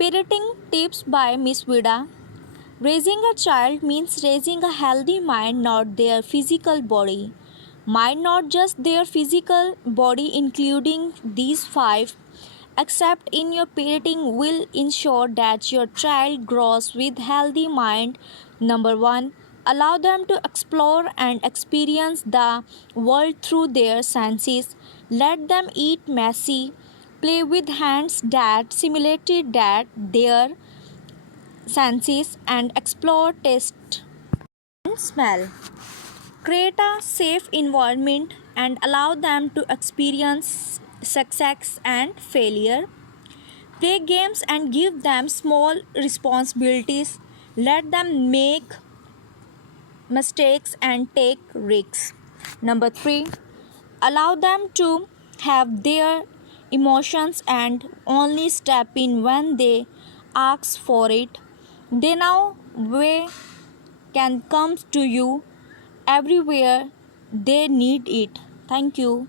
Parenting tips by Miss Vida. Raising a child means raising a healthy mind, not their physical body. Mind, not just their physical body, including these five. Except in your parenting will ensure that your child grows with healthy mind. Number 1, allow them to explore and experience the world through their senses. Let them eat messy, play with hands that simulated that their senses, and explore taste and smell. Create a safe environment and allow them to experience success and failure. Play games and give them small responsibilities. Let them make mistakes and take risks. Number 3, allow them to have their emotions and only step in when they ask for it. They now way can come to you everywhere they need it. Thank you.